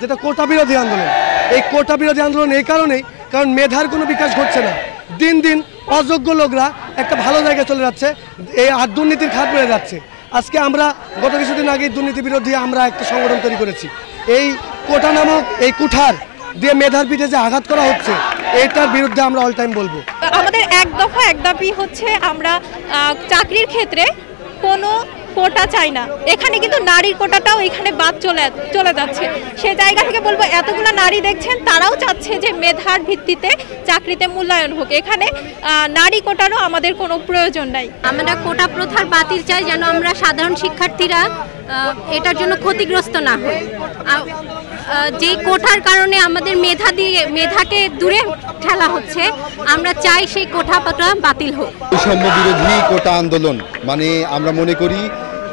যেটা কোটা বিরোধী আন্দোলন। এই কোটা বিরোধী আন্দোলন এই কারণেই, কারণ মেধার কোনো বিকাশ ঘটছে না। দিন দিন অযোগ্য লোকরা একটা ভালো জায়গায় চলে যাচ্ছে, এই আর দুর্নীতির খাত বেড়ে যাচ্ছে। আজকে আমরা গত কিছুদিন আগে দুর্নীতি বিরোধী আমরা একটা সংগঠন তৈরি করেছি। এই কোটা নামক এই কুঠার দিয়ে মেধার পিঠে যে আঘাত করা হচ্ছে, এইটার বিরুদ্ধে আমরা অল টাইম বলবো। আমাদের এক দফা এক দাবি হচ্ছে, আমরা চাকরির ক্ষেত্রে কোনো কোটা চাই না। এখানে কিন্তু নারীর কোটাটাও এখানে বাদ চলে যাচ্ছে। সেই জায়গা থেকে বলবো, এতগুলো নারী দেখছেন, তারাও চাচ্ছে যে মেধার ভিত্তিতে চাকরিতে মূল্যায়ন হোক। এখানে নারী কোটারও আমাদের কোনো প্রয়োজন নাই। আমরা কোটা প্রথার বাতিল চাই, যেন আমরা সাধারণ শিক্ষার্থীরা এটার জন্য ক্ষতিগ্রস্ত না হই। যে কোটার কারণে আমাদের মেধাকে দূরে ঠেলা হচ্ছে, আমরা চাই সেই কোটাটা বাতিল হোক। বৈষম্য বিরোধী কোটা আন্দোলন মানে আমরা মনে করি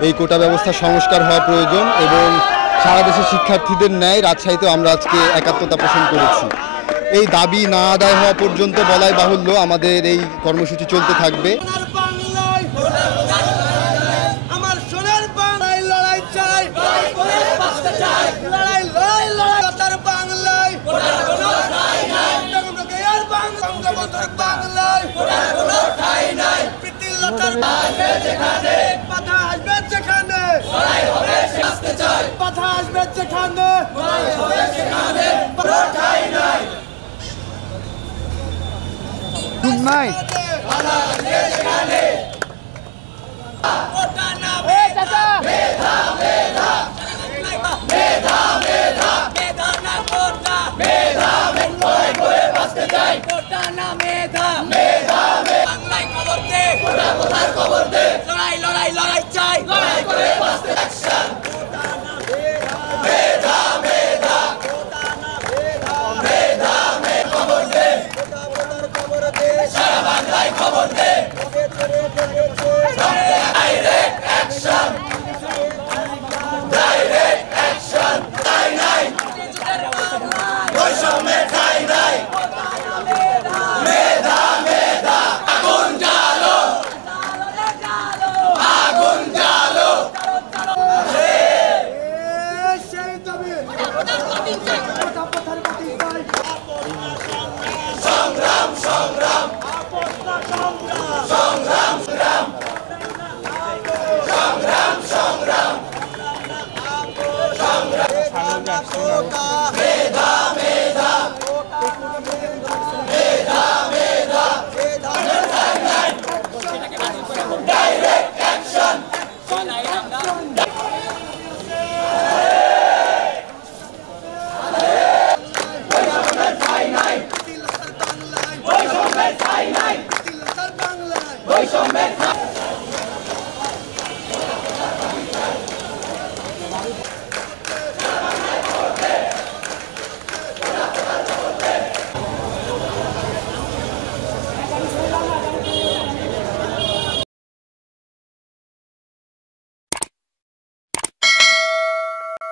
এই কোটা ব্যবস্থা সংস্কার হওয়া প্রয়োজন, এবং সারা দেশের শিক্ষার্থীদের ন্যায় রাজশাহীতেও আমরা আজকে একাত্মতা পোষণ করেছি। এই দাবি না আদায় হওয়া পর্যন্ত বলাই বাহুল্য আমাদের এই কর্মসূচি চলতে থাকবে। বৈষম্যের